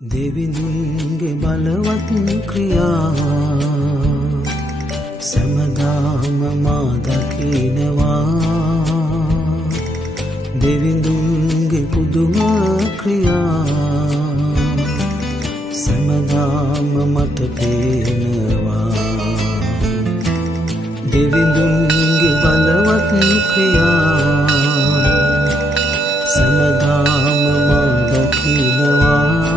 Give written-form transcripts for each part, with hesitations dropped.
දෙවිඳුන්ගේ බලවත් ක්‍රියා සමදාම මා දකිනවා. දෙවිඳුන්ගේ පුදුම ක්‍රියා සමදාම මට පේනවා. දෙවිඳුන්ගේ බලවත් ක්‍රියා සමදාම මා දකිනවා.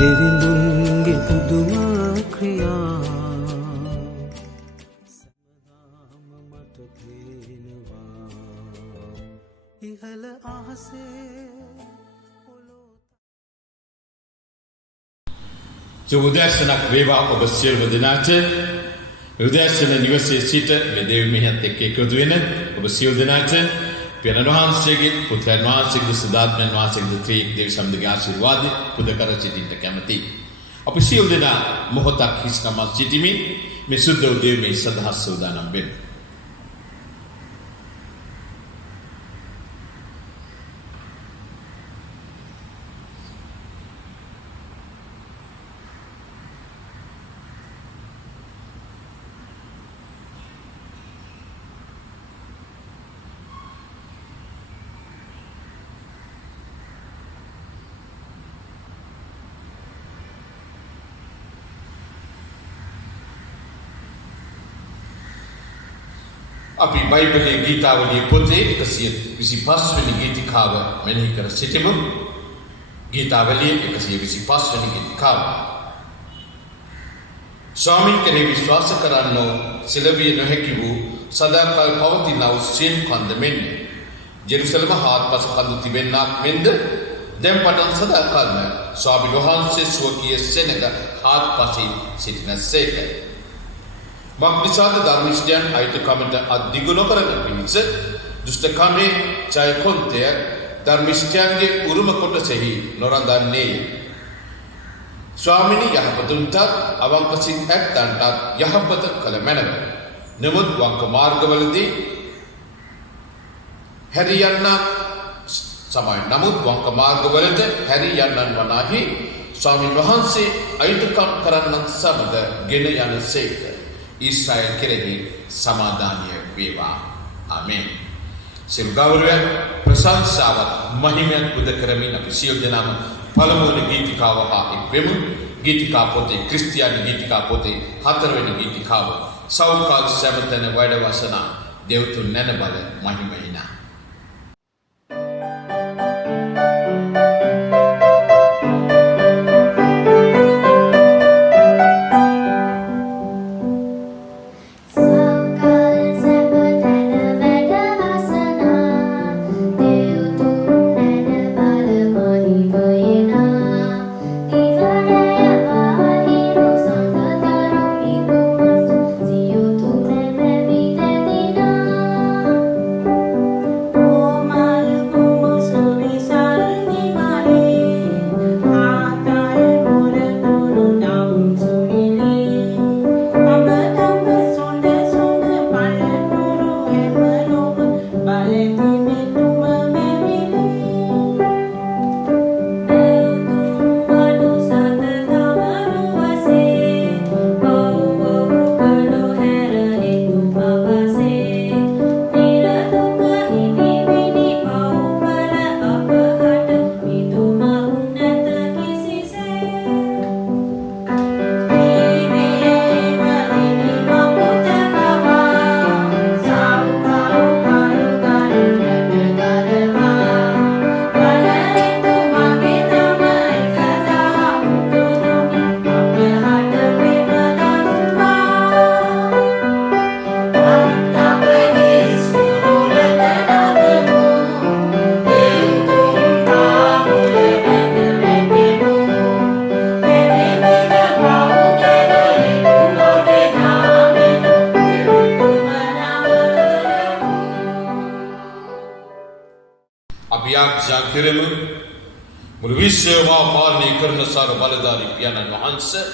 දෙවිඳුන්ගේ පුදුම ක්‍රියා සමදාම මට පේනවා. ඉහළ අහසේ උදෑසනක් වේවා ඔබ සියලුම දෙනාට. උදෑසන නිවසේ සිට මේ දේව මෙහෙයත් එක්ක එකතු වෙන ඔබ සියලු දෙනාට පියාණන් වහන්සේගේ පුත්‍රයන් වහන්සේගේ සදාත්මයන් වහන්සේගේ ත්‍රිඑක දේව සම්දගේ ආශිර්වාද පුද කර සිටින්න කැමැතියි. අපි සියලු දෙනා මොහොතක් හිස් නමක් සිටිමින් මේ සුද්ධ උදේමේ සදහස් සූදානම් වෙමු. අපි බයිබලයේ ගීතාවලියේ පොතේ 125 වෙනි ගීතිකාව මෙනෙහි කර සිටිමු. ගීතාවලියේ 125 වෙනි ගීතිකාව. ස්වාමීන් කෙරෙහි විශ්වාස කරන්නෝ සිලවිය නොහැකි වූ සදාකල් පවතින වූ සියම් කන්ද මෙන් ජෙරුසලම හාත්පස කඳු තිබෙන්නාක් මෙන්ද දැන් පටන් සදාකල්ම ස්වාමීන් වහන්සේ ස්වකීය සෙනඟ හාත්පසින් සිටිනසේක. මක්නිසාද ධර්මිෂ්ඨයන් අයිතිකමට අත්දිගු නොකරන පිණිස දුෂ්ටකමේ ජයකොන්තය ධර්මිෂ්ඨයන්ගේ උරුම කොටසෙහි නොරඳන්නේය. ස්වාමිනී යහපතුන්ටත් අවංක සිත් ඇත්තන්ටත් යහපත කළ මැනව. නමුත් වංක මාර්ගවලදී නමුත් වංක මාර්ගවලද හැරී යන්නන් වනාහි ස්වාමීන් වහන්සේ අයිතිකම් කරන්නන් සමග ගෙන යන සේක. ඊශ්‍රායල් කෙරෙහි සමාදානය වේවා. ආමෙන්. සියලු ගෞරවය ප්‍රශංසාවත් මහිමයත් පුද කරමින් අපි සියලු දෙනාම පළමුවන ගීතිකාව හා එක්වෙමු. ගීතිකා පොතේ ක්‍රිස්තියානි ගීතිකා පොතේ 4 වෙනි ගීතිකාව. සෞකාල් සැමතන වැඩ වසන දෙව්තුන් නැන බල මහිමයිනා. කරමු. මුළු විශ්වයම පාලනය කරන සාර බලධාරී පියාණන් වහන්සේ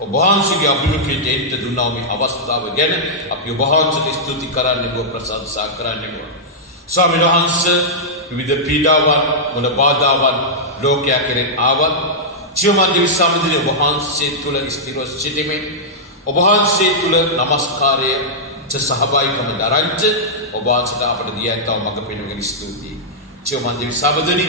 ඔබ වහන්සේගේ අභිමුඛයට එන්න දුන්නා මේ අවස්ථාව ගැන අපි ඔබ වහන්සේට ස්තුති කරන්නෙමු ප්‍රශංසා කරන්නෙමු. ස්වාමීන් වහන්සේ විවිධ පීඩාවන් මොන බාධාවන් ලෝකයා කෙරෙන් ආවත් ජීවමාන දෙවි සමිතිය ඔබ වහන්සේ තුළ ස්ථිරව සිටීමෙන් ඔබ වහන්සේ තුළ නමස්කාරයට සහභාගීකම දරන්න ඔබ වහන්සේට අපට දී ඇත්තව මඟ පෙන්වගෙන ස්තුතියි. ජීවමාන දෙවි සමිතිය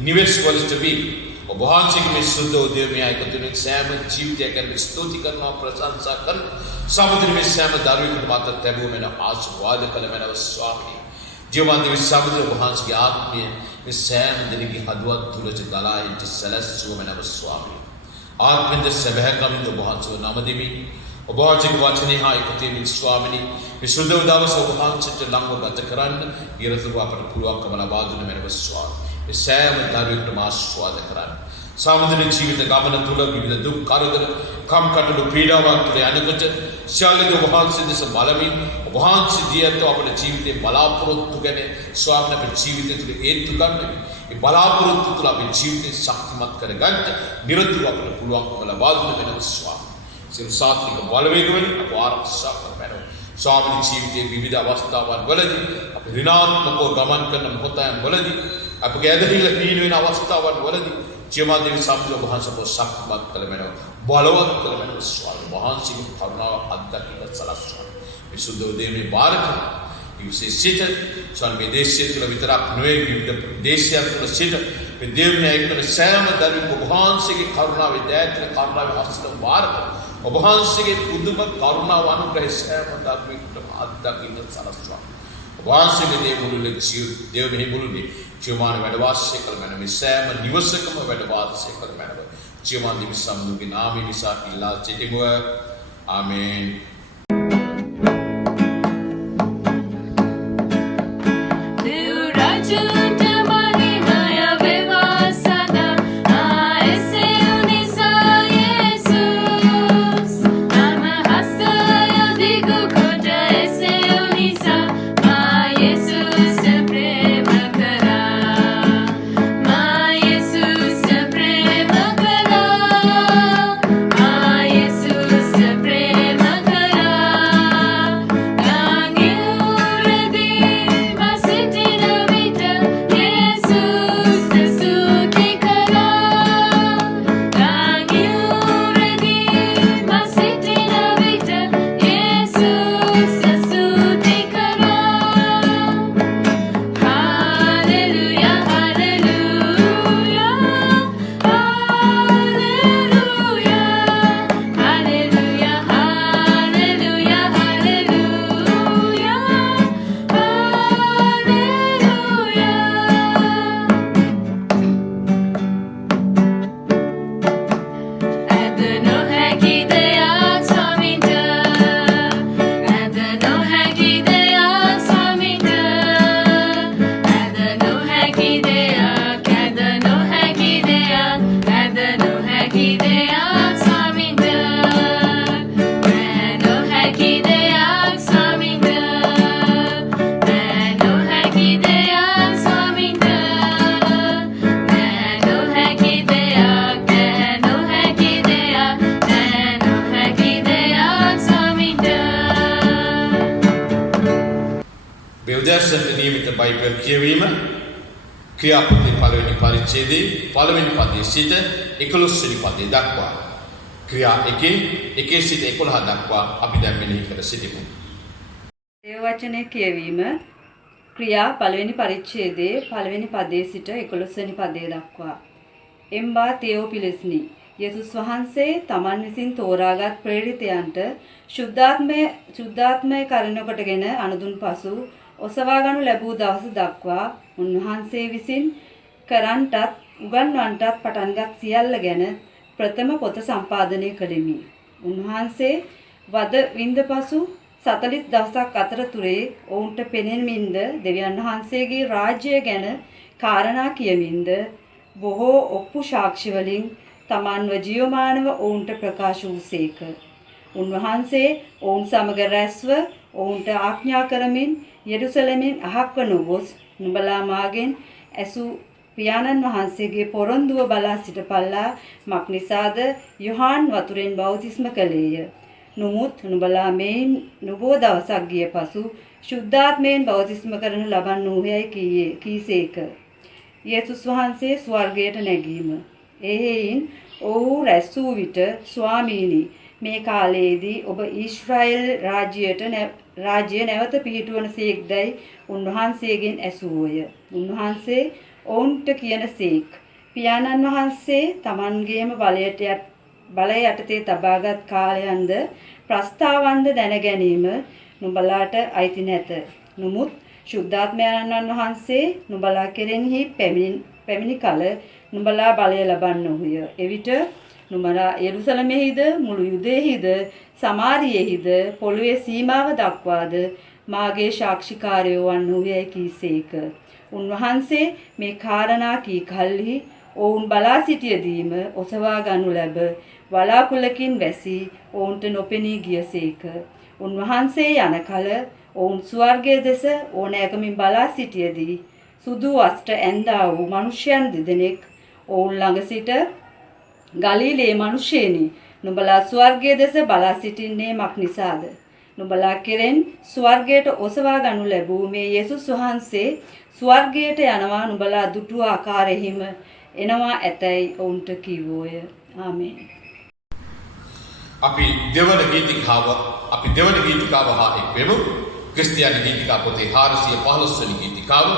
නිවෙස් වලට වී ඔබ වහන්සේගේ මේ සුද්ධ උදේමය එකතු වෙන සෑම ජීවිතයක් ගැන ස්තුති කරනවා ප්‍රශංසා කරනවා. සමිතිය මේ සෑම දරුවෙකුට මත ලැබුව මෙන ආශිර්වාද කළ මැනව ස්වාමී. ජීවමාන දෙවි සමිතිය ඔබ වහන්සේගේ ආත්මය මේ සෑම දෙනෙකුගේ හදවත් තුලට ගලා ඉන්න සැලැස්සුව මැනව ස්වාමී. ආත්මෙන්ද සැබෑකමින්ද ඔබ වහන්සේව නම දෙමි. ඔබ වහන්සේගේ වචනේ හා එකතු වෙමින් ස්වාමිනී මේ සුද්ධ දවස ඔබ වහන්සේට ලංව ගත කරන්න ඊරතුව අපට පුළුවන්කම ලබා දුන්න මැනව ස්වාමී. මේ සෑම දරුවෙකුටම ආශිර්වාද කරන්න. සාමාන්‍ය ජීවිත ගමන තුල විවිධ දුක් කරදර කම්කටොළු පීඩාවන් තුළ යනකොට ශාලිත ඔබ වහන්සේ දෙස බලමින් ඔබ වහන්සේ දියත් අපේ ජීවිතේ බලාපොරොත්තු ගැන ස්වාමීන් අපේ ජීවිතය තුළ හේතු ගන්න. ඒ බලාපොරොත්තු තුළ අපේ ජීවිතේ ශක්තිමත් කරගන්න නිරතුරුව අපට පුළුවන්කම ලබා දුන්න වෙනම ස්වාමී. සියලු සාත්‍වික බලවේග වලින් අප ආරක්ෂා කරගන්න. ස්වාමීන් ජීවිතයේ විවිධ අවස්ථාවන් වලදී අපි ඍණාත්මකව ගමන් කරන මොහොතයන් වලදී අපගේ ඇදහිල්ල දීන වෙන අවස්ථාවන් වලදී ජීවමාන දෙවි සමිතිය ඔබ වහන්සේව ශක්තිමත් කළ මැනව බලවත් කළ මැනව ස්වාමීන් වහන්සේගේ කරුණාව අත්දකින්න සලස්වන්න. මේ සුද්ධ උදේමේ බාරක ඉවසේ සිට ස්වාමීන් මේ දේශය තුළ විතරක් නෙවෙයි විවිධ දේශයන් තුළ සිට මේ දෙවියන් එක්කන සෑම දරුවෙකු ඔබ වහන්සේගේ කරුණාවේ දෑතන කරුණාවේ හස්ත බාරක ඔබ වහන්සේගේ පුදුම කරුණාව අනුග්‍රහය සෑම දරුවෙකුටම අත්දකින්න සලස්වන්න. වහන්සේගේ දේ මුළුල්ලේ දේව මෙහි මුළුල්ලේ ජීවමාන වැඩ වාසය කළ මැනව මේ සෑම නිවසකම වැඩ වාසය කළ මැනව ජීවමාන දෙවි සමිතියගේ නාමයෙන් නිසා ඉල්ලා සිටිමු. ආමේන්. උදෑසනට නියමිත බයිබල් කියවීම ක්‍රියාපොතේ පළවෙනි පරිච්ඡේදයේ පළවෙනි පදයේ සිට 11 වෙනි පදයේ දක්වා ක්‍රියා 1 සිට 11 දක්වා අපි දැන් මෙනෙහි කර සිටිමු. දේව වචනය කියවීම ක්‍රියා පළවෙනි පරිච්ඡේදයේ පළවෙනි පදයේ සිට 11 වෙනි පදයේ දක්වා. එම්බා තෙෝපිලස්නි යේසුස් වහන්සේ තමන් විසින් තෝරාගත් ප්‍රේරිතයන්ට ශුද්ධාත්මය කරනකොටගෙන අනුදුන් පසු ඔසවා ගනු ලැබූ දවස දක්වා උන්වහන්සේ විසින් කරන්ටත් උගන්වන්ටත් පටන්ගත් සියල්ල ගැන ප්‍රථම පොත සම්පාදනය කළෙමි. උන්වහන්සේ වද වින්ද පසු 40 දවසක් අතරතුරේ ඔවුන්ට පෙනෙමින්ද දෙවියන් වහන්සේගේ රාජ්‍යය ගැන කාරණා කියමින්ද බොහෝ ඔප්පු සාක්ෂි වලින් තමන්ව ජීවමානව ඔවුන්ට ප්‍රකාශ වූසේක. උන්වහන්සේ ඔවුන් සමග රැස්ව ඔවුන්ට ආඥා කරමින් යෙරුසලමෙන් අහක්ව නොගොස් නුඹලා මාගෙන් ඇසූ පියාණන් වහන්සේගේ පොරොන්දුව බලා සිටපල්ලා මක්නිසාද යොහාන් වතුරෙන් බෞතිස්ම කළේය. නමුත් නුඹලා මෙයින් නුබෝ දවසක් ගිය පසු ශුද්ධාත්මයෙන් බවතිස්ම කරන ලබන්නූයයි කීසේක. යේසුස් වහන්සේ ස්වර්ගයට නැගීම. එහෙයින් ඔහු රැස් වූ විට ස්වාමීනි මේ කාලයේදී ඔබ ඊශ්‍රායෙල් රාජ්‍ය නැවත පිහිටුවන සේක්දයි උන්වහන්සේගෙන් ඇසූය. උන්වහන්සේ ඔවුන්ට කියන සේක්. පියාණන් වහන්සේ තමන්ගේම බලය යටතේ තබාගත් කාලයන්ද ප්‍රස්තාවන්ද දැන ගැනීම නුඹලාට අයිති නැත. නමුත් ශුද්ධාත්මයන්න් වහන්සේ නුඹලා කෙරෙහි පැමිණි කල නුඹලා බලය ලබන්නෝය. එවිට නුඹලා යෙරුසලමෙහිද මුළු යුදෙහිද සමාරියෙහිද පොළොවේ සීමාව දක්වාද මාගේ සාක්ෂිකාරයෝ වන්නෝයයි කීසේක. උන්වහන්සේ මේ කාරණා කී කල්හි ඔවුන් බලා සිටියදීම ඔසවා ගනු ලැබ වලාකුළකින් වැසී ඔවුන්ට නොපෙනී ගියසේක. උන්වහන්සේ යන කල ඔවුන් ස්වර්ගයේ දෙස ඕනෑකමින් බලා සිටියදී සුදු වස්ත්‍ර ඇඳා වූ මනුෂ්‍යයන් දෙදෙනෙක් ඔවුන් ළඟ සිට ගලීලේ මනුෂ්‍යයනි නුඹලා ස්වර්ගයේ දෙස බලා සිටින්නේ මක් නිසාද? නුඹලා කෙරෙන් ස්වර්ගයට ඔසවා ගනු ලැබූ මේ යේසුස් වහන්සේ ස්වර්ගයට යනවා නුඹලා දුටු ආකාරයෙහිම එනවා ඇතැයි ඔවුන්ට කිව්වෝය. ආමේන්. අපි දෙවන ගීතිකාව හා එක්වෙමු. ක්‍රිස්තියානි ගීතිකා පොතේ 415 වෙනි ගීතිකාව.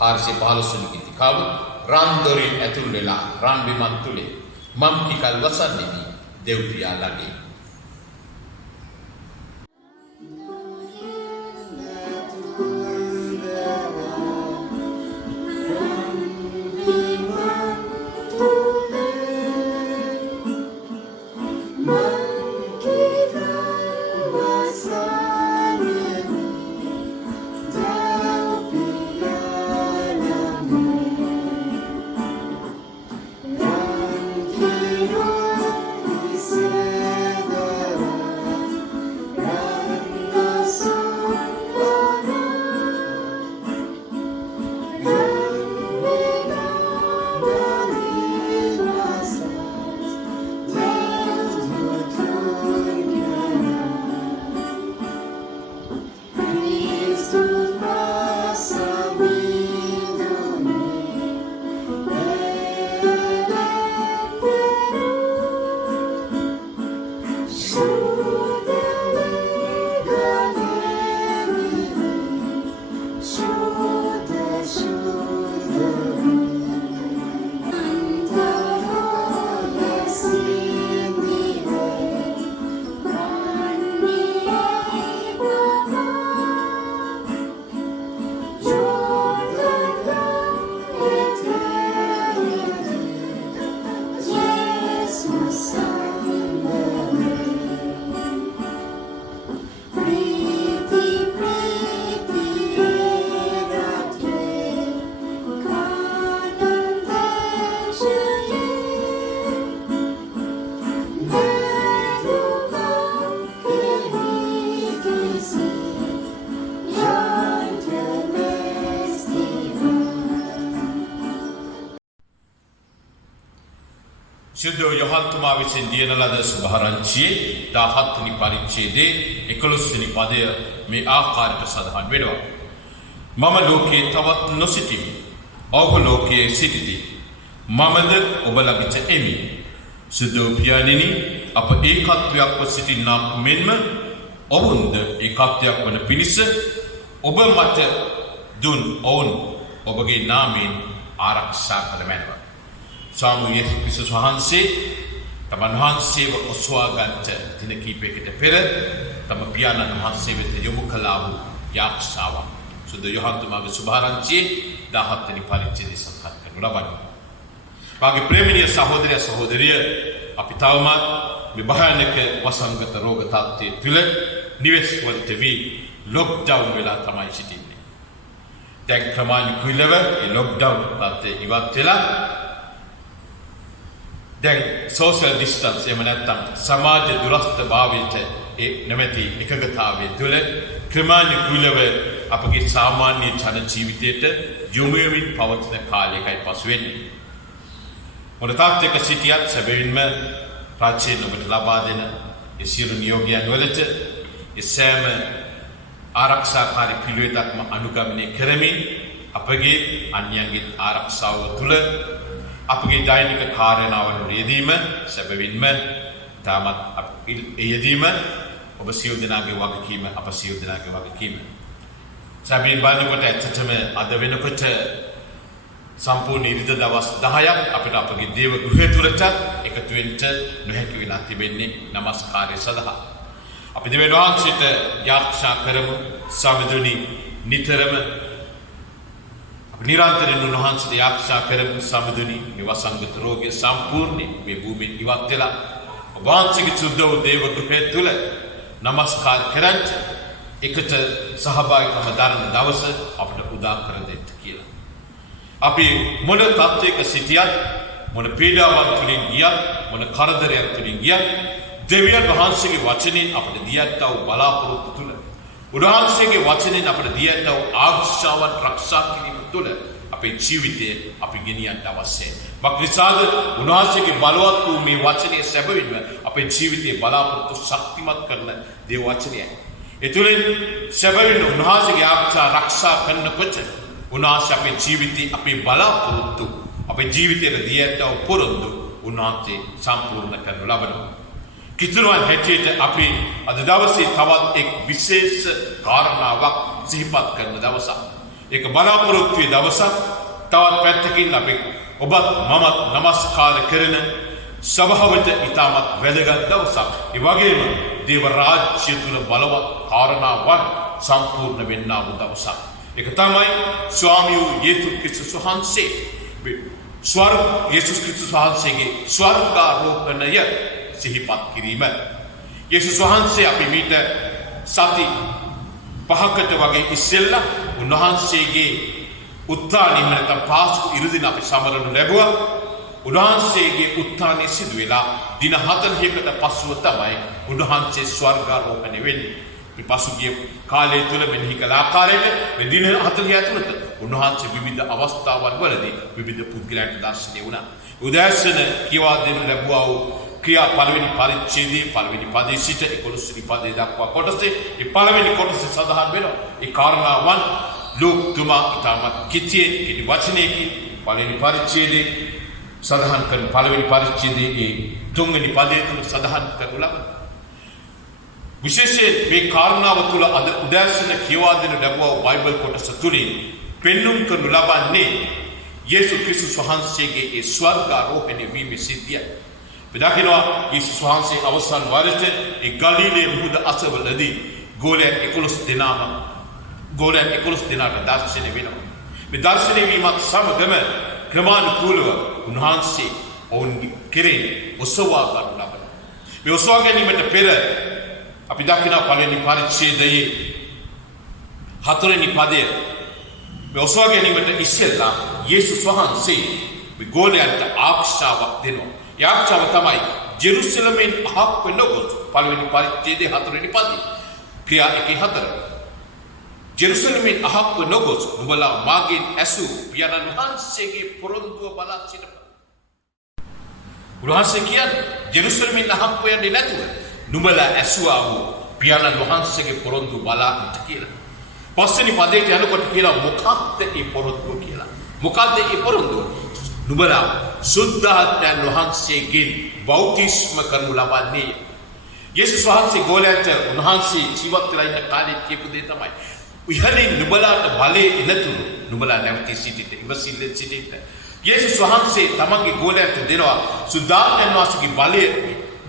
415 වෙනි ගීතිකාව රන් දොරින් ඇතුල් වෙලා රන් බිමන් තුලේ මම් කිකල් වසන්නේමි දෙව් පියා ළඟේ. ශුද්ධ යොහන්තුමා විසින් දියන ලද සුභාරංචියේ 17 වෙනි පරිච්ඡේදයේ 11 වෙනි පදය මේ ආකාරයට සඳහන් වෙනවා. මම ලෝකේ තවත් නොසිටිමි. ඔබ ලෝකයේ සිටිති. මමද ඔබ ළඟට එමි. සුද්ධ පියාණෙනි අප ඒකත්වයක්ව සිටින්නාක් මෙන්ම ඔවුන්ද ඒකත්වයක් වන පිණිස ඔබ මත දුන් ඔවුන් ඔබගේ නාමයෙන් ආරක්ෂා කළ මැනව. ස්වාමී යේසුස් ක්‍රිස්තුස් වහන්සේ තමන් වහන්සේව ඔසවාගත් දින කිහිපයකට පෙර තම පියාණන් වහන්සේ වෙත යොමු කළා වූ යාක්ෂාවක් සුද්ධ යොහන්තුමාගේ සුභාරංචියේ 17 වෙනි පරිච්ඡේදය සඳහන් කරනු ලබනවා. මාගේ ප්‍රේමණීය සහෝදරය සහෝදරිය අපි තවමත් මේ භයානක වසංගත රෝග තත්ත්වයේ තුල නිවෙස් වලට වී ලොක්ඩවුන් වෙලා තමයි සිටින්නේ. දැන් ක්‍රමානුකූලව මේ ලොක්ඩවුන් තත්ත්වය ඉවත් වෙලා දැන් සෝෂල් ඩිස්ටන්ස් එහෙම නැත්නම් සමාජ දුරස්ත භාවයට ඒ නැමැති එකගතාවයේ තුල ක්‍රමානුකූලව අපගේ සාමාන්‍ය ජන ජීවිතයට යොමු වෙමින් පවතින කාලයකයි පසු වෙන්නේ. මොන තාත්වික සිටියත් සැබවින්ම රාජ්‍යයෙන් ඔබට ලබා දෙන ඒ සියලු නියෝගයන් වලට ඒ සෑම ආරක්ෂාකාරී පිළිවෙතක්ම අනුගමනය කරමින් අපගේ අන්‍යයන්ගේ ආරක්ෂාව තුළ අපගේ දෛනික කාර්යනාවල යෙදීම සැබවින්ම තාමත් යෙදීම ඔබ සියලු දෙනාගේ වගකීම අප සියලු දෙනාගේ වගකීම. සැබවින් බලනකොට ඇත්තටම අද වෙනකොට සම්පූර්ණ ඉරිද දවස් 10ක් අපිට අපගේ දේව ගෘහය තුළට එකතු වෙන්න නොහැකි වෙලා තිබෙන්නේ নমස්කාරය සඳහා. අපි දෙවියන් වහන්සේට යාඥා කරමු සමිඳුනි නිතරම නිරන්තරයෙන් උන්වහන්සේට යාඥා කරමු සමිඳුනි මේ වසංගත රෝගය සම්පූර්ණ මේ භූමියෙන් ඉවත් වෙලා වහන්සේගේ සුද්ධ වූ දේව ගෘහය තුළ নমස්කාර කරන්ට එකට සහභාගීකම දරන දවස අපිට උදා කර දෙන්න කියලා. අපි මොන තත්ත්වයක සිටියත් මොන පීඩාවක් තුළින් ගියත් මොන කරදරයක් තුළින් ගියත් දෙවියන් වහන්සේගේ වචනෙන් අපිට දියත්තා වූ බලාපොරොත්තු තුළ උන්වහන්සේගේ වචනෙන් අපිට දියත්තා වූ ආශාවන් ආරක්ෂා කිරීම තුළ අපේ ජීවිතය අපි ගෙනියන්න අවශ්‍යයි. මක්නිසාද උන්වහන්සේගේ බලවත් වූ මේ වචනේ සැබවින්ම අපේ ජීවිතේ බලාපොරොත්තු ශක්තිමත් කරන දේව වචනයයි. ඒ තුළින් සැබවින්ම උන්වහන්සේගේ ආරක්ෂා කරනකොට උන්වහන්සේ අපේ ජීවිතේ අපේ බලාපොරොත්තු අපේ ජීවිතයේ දියත්තා වූ පොරොන්දු උන්වහන්සේ සම්පූර්ණ කරනු ලබනවා. කිතුරුවන් හැටියට අපි අද දවසේ තවත් එක් විශේෂ කාරණාවක් සිහිපත් කරන දවසක්. ඒක බලාපොරොත්තුවේ දවසක්. තවත් පැත්තකින් අපි ඔබත් මමත් নমස්කාර කරන සභාවට ඉතාමත් වැදගත් දවසක්. ඒ වගේම දේව රාජ්‍ය තුල බලවත් කාරණාවන් සම්පූර්ණ වෙන්නා වූ දවසක්. ඒක තමයි ස්වාමී වූ යේසුස් ක්‍රිස්තුස් වහන්සේ යේසුස් ක්‍රිස්තුස් වහන්සේගේ ස්වර්ගාරෝහණය සිහිපත් කිරීම. යේසුස් වහන්සේ අපි මීට සති 5කට වගේ ඉස්සෙල්ලා උන්වහන්සේගේ උත්ථානය නැත්නම් පාස්කු ඉරුදින අපි සමරනු ලැබුවා. උන්වහන්සේගේ උත්ථානය සිදු වෙලා දින 40කට පසුව තමයි උන්වහන්සේ ස්වර්ගාරෝහණය වෙන්නේ. මේ පසුගිය කාලය තුල මෙහි කළ ආකාරයට මේ දින 40 තුලත උන්වහන්සේ විවිධ අවස්ථාවන් වලදී විවිධ පුද්ගලයන්ට දැర్శණය වුණා. උදෑසන කියවා දෙනු ලැබුවා වූ ක්‍රියා පළවෙනි පරිච්ඡේදයේ පළවෙනි පදයේ සිට 11 වෙනි පදයේ දක්වා කොටසේ මේ පළවෙනි කොටසේ සඳහන් වෙනවා. ඒ කාරණාවන් ලෝකතුමා ඉතාමත් කිටි වචනයකින් පළවෙනි පරිච්ඡේදයේ සඳහන් කරන පළවෙනි පරිච්ඡේදයේ 3 වෙනි පදයේ තුල සඳහන් කරනු ලබන විශේෂයෙන් මේ කාරණාව තුල අද උදෑසන කියවා දෙනු ලැබුවා බයිබල් කොටස තුලින් පෙන්눔 කරනු ලබන්නේ යේසුස් ක්‍රිස්තුස් වහන්සේගේ ඒ ස්වර්ගාරෝහණය වීමේ සිද්ධිය. විදකිනවා යේසුස් වහන්සේ අවසන් වරට ඒ ගලිලේ මුහුද අසවලදී ගෝලයන් 11 දෙනාට දැర్శණය වෙනවා. මේ දැర్శණය වීමත් සමගම ක්‍රමානුකූලව උන්වහන්සේ ඔවුන් කෙරෙහි ඔසවා ගන්න ලබන. මේ ඔසවා ගැනීමට පෙර අපි දකිනවා පළවෙනි පරිච්ඡේදයේ 4 වෙනි පදය. මේ ඔසවා ගැනීමට ඉස්සෙල්ලා යේසුස් වහන්සේ මේ ගෝලයන්ට ආරක්ෂාවක් දෙනවා. යාක්ෂාව තමයි ජෙරුසලමෙන් අහක් වෙන ගොස් පළවෙනි පරිච්ඡේදයේ 4 වෙනි පදේ ක්‍රියා 1:4 ජෙරුසලමෙන් අහක් වෙන ගොස් නුඹලා මාගෙන් ඇසු පියාණන් වහන්සේගේ පොරොන්දුව බලා සිටපන්. උන්වහන්සේ කියන්නේ ජෙරුසලමෙන් අහක් වෙන්නේ නැතුව නුඹලා ඇසුවා වූ පියාණන් වහන්සේගේ පොරොන්දුව බලා ඉන්න කියලා. පස්වෙනි පදයට යනකොට කියලා මොකක්ද මේ පොරොන්දුව කියලා. මොකක්ද මේ පොරොන්දුව? නුඹලා සුද්ධාත්මයන් වහන්සේගෙන් බෞතිස්ම කරනු ලබන්නේ. යේසුස් වහන්සේ ගෝලයන්ට උන්වහන්සේ ජීවත් වෙලා ඉන්න කාලේ කියපු දේ තමයි. ඉහළින් නුඹලාට බලය එනතුරු නුඹලා නැවතී සිටින්න, ඉවසිල්ලෙන් සිටින්න. යේසුස් වහන්සේ තමන්ගේ ගෝලයන්ට දෙනවා සුද්ධාත්මයන් වහන්සේගේ බලය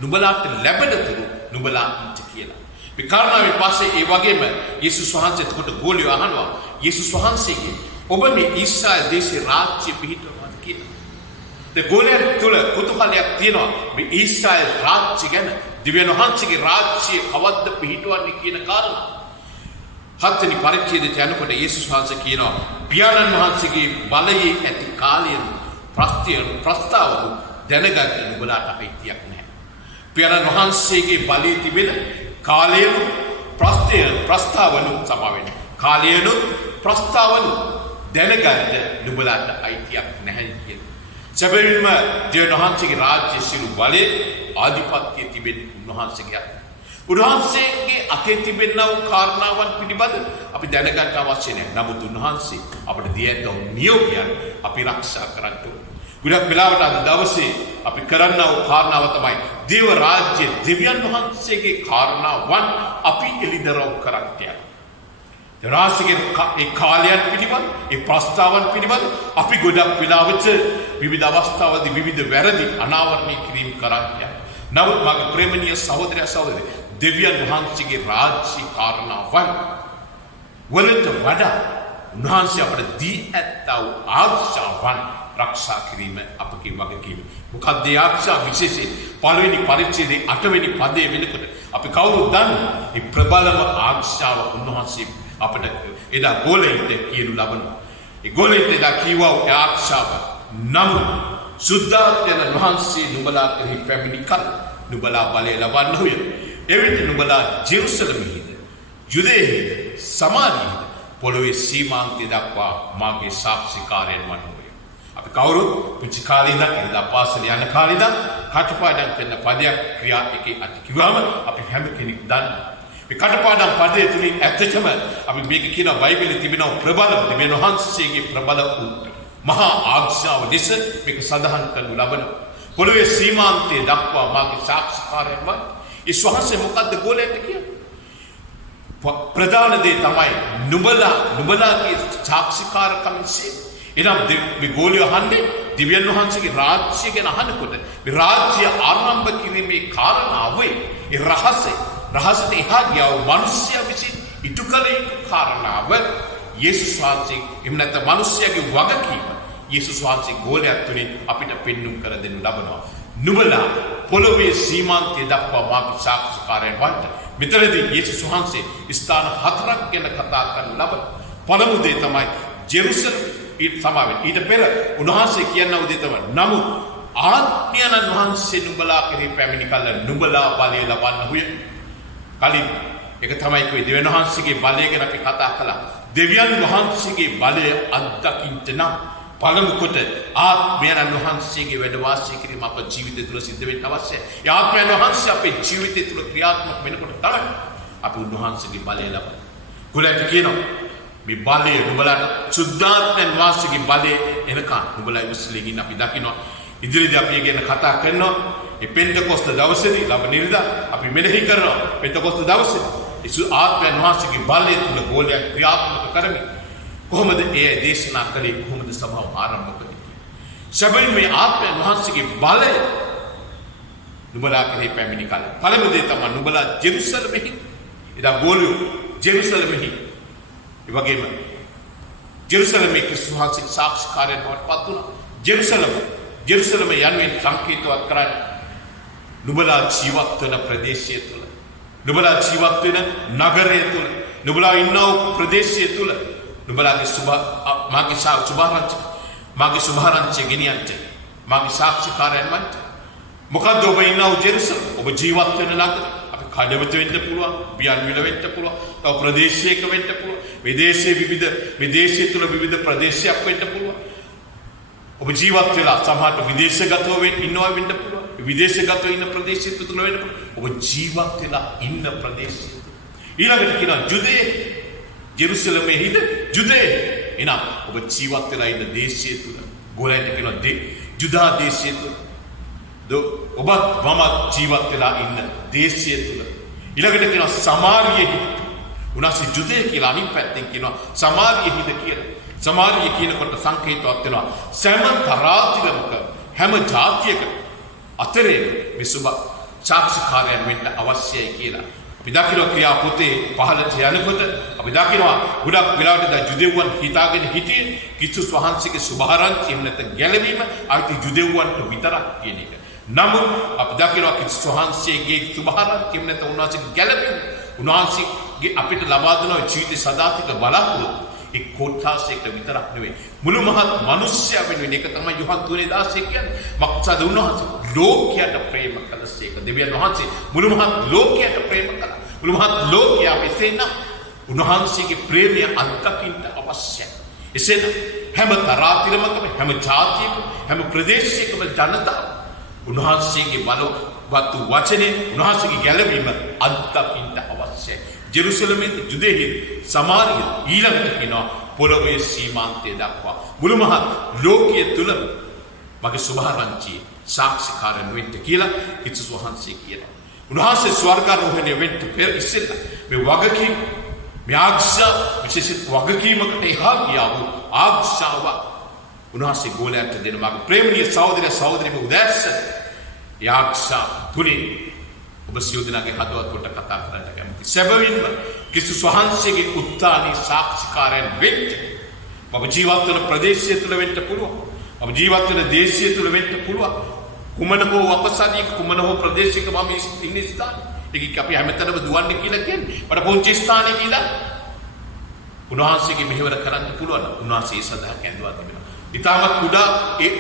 නුඹලාට ලැබෙනතුරු නුඹලා ඉන්න කියලා. මේ කාරණාවෙන් පස්සේ ඒ වගේම යේසුස් වහන්සේ එතකොට ගෝලියෝ අහනවා යේසුස් වහන්සේගෙන් ඔබ මේ ඊශ්‍රායල් දේශේ රාජ්‍ය පිහිටවන්න කියලා. ඒ ගෝලයන් තුල කුතුහලයක් තියෙනවා මේ ඊශ්‍රායල් රාජ්‍ය ගැන. දිව්‍යන් වහන්සේගේ රාජ්‍ය කවද්ද පිහිටවන්නේ කියන කාරණා. 7 වෙනි පරිච්ඡේදයට යනකොට යේසුස් වහන්සේ කියනවා පියාණන් වහන්සේගේ බලයේ ඇති කාලය ප්‍රස්තාව දැනගන්න නුඹලාට අයිතියක් නැහැ. පියාණන් වහන්සේගේ බලයේ තිබෙන කාලයන ප්‍රස්තාවනු සමාවෙන්නේ. කාලයන ප්‍රස්තාවනු දැනගන්න නුඹලාට අයිතියක් නැහැ කියලා. සැබවින්ම දෙවියන් වහන්සේගේ රාජ්‍ය සිළු බලයේ ආධිපත්‍යය තිබෙන උන්වහන්සේගේ උන්වහන්සේගේ අතේ තිබෙනා වූ කාරණාවන් පිළිබඳ අපි දැනගන්න අවශ්‍ය නැහැ. නමුත් උන්වහන්සේ අපිට දී ඇත්තෝ නියෝගයන් අපි ආරක්ෂා කරන්න ඕනේ. ගොඩක් වෙලාවට අද දවසේ අපි කරන්නා වූ කාරණාව තමයි දේව රාජ්‍ය දෙවියන් වහන්සේගේ කාරණාවන් අපි එළිදරව් කරන්නේ. රාජ්‍යයේ ඒ කාලයන් පිළිබඳ ඒ ප්‍රස්තාවන් පිළිබඳ අපි ගොඩක් වෙලාවට විවිධ අවස්ථාවලදී විවිධ වැරදි අනාවරණය කිරීම කරන්නේ. නමුත් මගේ ප්‍රේමණීය සහෝදරය සහෝදරි දෙවියන් වහන්සේගේ රාජ්‍ය කාරණාවන් වලට වඩා උන්වහන්සේ අපට දී ඇත්තා වූ ආශාවන් ආරක්ෂා කිරීම අපගේ වගකීම. මොකක්ද ඒ ආශා විශේෂයෙන් පළවෙනි පරිච්ඡේදයේ 8 වෙනි පදයේ වෙනකොට අපි කවුරුද දන්නේ? මේ ප්‍රබලම ආශාව උන්වහන්සේ අපට එදා ගෝලෙන්ට කියනු ලබනවා. ඒ ගෝලෙන්ට එදා කීවා ඒ ආශාව නම් සුද්ධාත්මයන් වහන්සේ නුඹලා කෙරෙහි පැමිණි කල නුඹලා බලය ලබන්නෝය. එවිට නුඹලා ජෙරුසලමෙහිද යුදෙහිද සමාරියද පොළොවේ සීමාන්තය දක්වා මාගේ සාක්ෂිකාරයන් වන්නෝය. අපි කවුරුත් පුංචි කාලේ ඉඳන් එදා පාසල යන කාලේ ඉඳන් කටපාඩම් කරන පදයක් ක්‍රියා එකේ අට කිව්වම අපි හැම කෙනෙක් දන්නවා. මේ කටපාඩම් පදයේ තුලින් ඇත්තටම අපි මේක කියන බයිබලයේ තිබෙන ප්‍රබල දෙවියන් වහන්සේගේ ප්‍රබල වූ මහා ආඥාව ලෙස මේක සඳහන් කරනු ලබන පොළොවේ සීමාන්තය දක්වා මාගේ සාක්ෂිකාරයන් වන්න. ඒ ස්වහසේ මොකද්ද ගෝලයට කියන්නේ? ප්‍රධාන දේ තමයි නුඹලාගේ සාක්ෂිකාරකමින් සිට. එනම් මේ ගෝලිය අහන්නේ දිව්‍යන් වහන්සේගේ රාජ්‍ය ගැන අහනකොට මේ රාජ්‍ය ආරම්භ කිරීමේ කාරණාවේ ඒ රහසට එහා ගියා වූ මිනිස්යා විසින් ඉටු කළ යුතු කාරණාව යේසුස් වහන්සේ එහෙම නැත්නම් මිනිස්යාගේ වගකීම යේසුස් වහන්සේ ගෝලයක් තුලින් අපිට පෙන්눔 කර දෙනු ලබනවා. නුඹලා පොළොවේ සීමාන්තය දක්වා මාගේ සාක්ෂිකාරයන් වන්න. මෙතනදී යේසුස් වහන්සේ ස්ථාන 4ක් ගැන කතා කරන ලබන පළමු දේ තමයි ජෙරුසලම ඊට පෙර උන්වහන්සේ කියනවා දේ තමයි නමුත් ආත්මයන් වහන්සේ නුඹලා කෙරෙහි පැමිණි කල නුඹලා බලය ලබන්න හුය. කලින් ඒක තමයි කිව්වේ දෙවියන් වහන්සේගේ බලය ගැන අපි කතා කළා. දෙවියන් වහන්සේගේ බලය අත්දකින්න නම් පළමු කොට ආත්මයන් වහන්සේගේ වැඩ වාසය කිරීම අපේ ජීවිතය තුළ සිද්ධ වෙන්න අවශ්‍යයි. ඒ ආත්මයන් වහන්සේ අපේ ජීවිතය තුළ ක්‍රියාත්මක වෙනකොට තමයි අපි උන්වහන්සේගේ බලය ලබන්නේ. ගොල්ලන්ට කියනවා මේ බලය නුඹලාට සුද්ධාත්මයන් වහන්සේගේ බලය එනකන් නුඹලා ඉස්සෙල්ලින් අපි දකිනවා. ඉදිරියේදී අපි ගැන කතා කරනවා. ඒ පෙන්තකොස්ත දවසේදී ලබනිරිදා අපි මෙනෙහි කරනවා. පෙන්තකොස්ත දවසේ යේසුස් ආත්මයන් වහන්සේගේ බලය තුළ ගෝලයක් ක්‍රියාත්මක කරමින් කොහොමද ඒ දේශනා කළේ කොහොමද සභාව ආරම්භ කළේ? සැබවින්ම මේ ආත්මයන් වහන්සේගේ බලය නුඹලා කෙරෙහි පැමිණි කල. පළමු දේ තමයි නුඹලා ජෙරුසලමෙහි එදා ගෝලියෝ ජෙරුසලමෙහි ඒ වගේම ජෙරුසලමේ ක්‍රිස්තුස් වහන්සේ සාක්ෂිකාරයන් බවට පත් වුණා. ජෙරුසලම යනුවෙන් සංකේතවත් කරන්නේ නුඹලා ජීවත් වෙන ප්‍රදේශය තුළ නුඹලා ජීවත් වෙන නගරය තුළ නුඹලා ඉන්න ප්‍රදේශය තුළ නුඹලාගේ මාගේ සුභාරංචි ගෙනියන්න මාගේ සාක්ෂිකාරයන් වන්න. මොකද්ද ඔබ ඉන්නව ජෙරුසලම? ඔබ ජීවත් වෙන නගරය. අපි කඩවත වෙන්න පුළුවන්, බියන්විල වෙන්න පුළුවන්, තව ප්‍රදේශයක වෙන්න පුළුවන්, විදේශය තුළ විවිධ ප්‍රදේශයක් වෙන්න පුළුවන්. ඔබ ජීවත් වෙලා සමහරට විදේශගතව ඉන්නවා වෙන්න පුළුවන්. විදේශගතව ඉන්න ප්‍රදේශය තුළ වෙන්න පුළුවන්. ඔබ ජීවත් වෙලා ඉන්න ප්‍රදේශය. ඊළඟට කියනවා ජුදේ ජෙරුසලමෙහිද ජුදේ. එනම් ඔබ ජීවත් වෙලා ඉන්න දේශය තුළ ගෝලයට කියනවා ජුදා දේශය තුළ. ඔබ මම ජීවත් වෙලා ඉන්න දේශය තුළ. ඊළඟට කියනවා සමාරියෙහි. උනාසි ජුදේ කියලා අනිත් පැත්තෙන් කියනවා සමාරියෙහිද කියලා. සමාරිය කියනකොට සංකේතවත් වෙනවා සෑම තරාතිරමක හැම ජාතියක අතරේ මේ සුබ සාක්ෂිකාරයන් වෙන්න අවශ්‍යයි කියලා. අපි දකිනවා ක්‍රියා පොතේ 15 යනකොට අපි දකිනවා ගොඩක් වෙලාවට දැන් ජුදෙව්වන් හිතාගෙන හිටියේ ක්‍රිස්තුස් වහන්සේගේ සුභාරංචි නැත්නම් ගැලවීම අයිති ජුදෙව්වන්ට විතරක් කියන එක. නමුත් අපි දකිනවා ක්‍රිස්තුස් වහන්සේගේ සුභාරංචි නැත්නම් උන්වහන්සේගේ ගැලවීම උන්වහන්සේගේ අපිට ලබා දෙන ජීවිත සදාතික බලාපොරොත්තු ඒ කොටසෙකට විතරක් නෙවෙයි මුළු මහත් මිනිස්යා වෙනුවෙන් ඒක තමයි යොහන් 3:16 කියන්නේ. මක්සද උන්වහන්සේ ලෝකයට ප්‍රේම කළසේක. දෙවියන් වහන්සේ මුළු මහත් ලෝකයට ප්‍රේම කළා. මුළු මහත් ලෝකයා මෙසේනම් උන්වහන්සේගේ ප්‍රේමය අත්දකින්න අවශ්‍යයි. එසේනම් හැම තරාතිරමකම හැම ජාතියකම හැම ප්‍රදේශයකම ජනතාව උන්වහන්සේගේ වතු වචනේ උන්වහන්සේගේ ගැලවීම අත්දකින්න අවශ්‍යයි. ජෙරුසලමේ ජුදෙහි සමාරිය ඊළඟට කියනවා පොළොවේ සීමාන්තය දක්වා මුළු මහත් ලෝකයේ තුල මගේ සුභාරංචි සාක්ෂිකාරයන් වෙන්න කියලා කිසිස් වහන්සේ කියනවා. උන්වහන්සේ ස්වර්ගාරෝහණය වෙන්න පෙර ඉස්සෙල්ලා මේ වගකීම මේ ආක්ෂා විශේෂිත වගකීමකට එහා ගියා වූ ආක්ෂාව උන්වහන්සේ ගෝලයන්ට දෙන මගේ ප්‍රේමණීය සහෝදර සහෝදරියෝ උදැස්ස ආක්ෂා තුලින් ඔබ සියලු දෙනාගේ හදවත් කොට කතා කරන්න කැමති. සැබවින්ම කිසිස් වහන්සේගේ උත්තානී සාක්ෂිකාරයන් වෙන්න ඔබ ජීවත් වන ප්‍රදේශය තුල වෙන්න පුළුවන්. ඔබ ජීවත් වෙන දේශය තුල වෙන්න පුළුවන්. කුමන හෝ අපසාරික කුමන හෝ ප්‍රදේශයක මම ඉන්නේ ස්ථානයේ. ඒක අපි හැමතැනම දුවන්නේ කියලා කියන්නේ. මට පොන්චි ස්ථානයේ කියලා උන්වහන්සේගේ මෙහෙවර කරන්න පුළුවන්. උන්වහන්සේ ඒ සඳහා කැඳවා තිබෙනවා. ඊටමත් කුඩා ඒ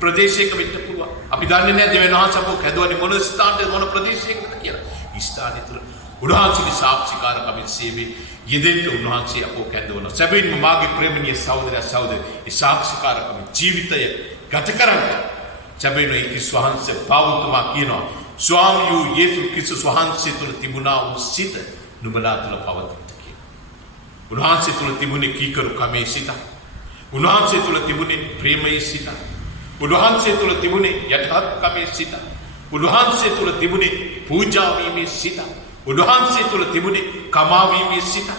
ප්‍රදේශයක වෙන්න පුළුවන්. අපි දන්නේ නැහැ දෙවියන් වහන්සේ අපෝ කැඳවන්නේ මොන ස්ථානයේ මොන ප්‍රදේශයකද කියලා. ඒ ස්ථානයේ තුල උන්වහන්සේගේ සාක්ෂිකාරකමින් සේවයේ යෙදෙන්න උන්වහන්සේ අපෝ කැඳවනවා. සැබවින්ම මාගේ ප්‍රේමණීය සහෝදර සහෝදරි ඒ සාක්ෂිකාරකමින් ජීවිතය ගත කරන්න. සැබවින්ම ඒ කිසිස් වහන්සේ පාවුතුමා කියනවා ස්වාමියෝ යේසුස් ක්‍රිස්තුස් වහන්සේ තුල තිබුණා වූ සිත නුඹලා තුල පවතින්න කියලා. උන්වහන්සේ තුල තිබුණේ කීකරු කමේ සිත. උන්වහන්සේ තුල තිබුණේ ප්‍රේමයේ සිත. උන්වහන්සේ තුල තිබුණේ යටහත් කමේ සිත. උන්වහන්සේ තුල තිබුණේ පූජා වීමේ සිත. උන්වහන්සේ තුල තිබුණේ කමා වීමේ සිත.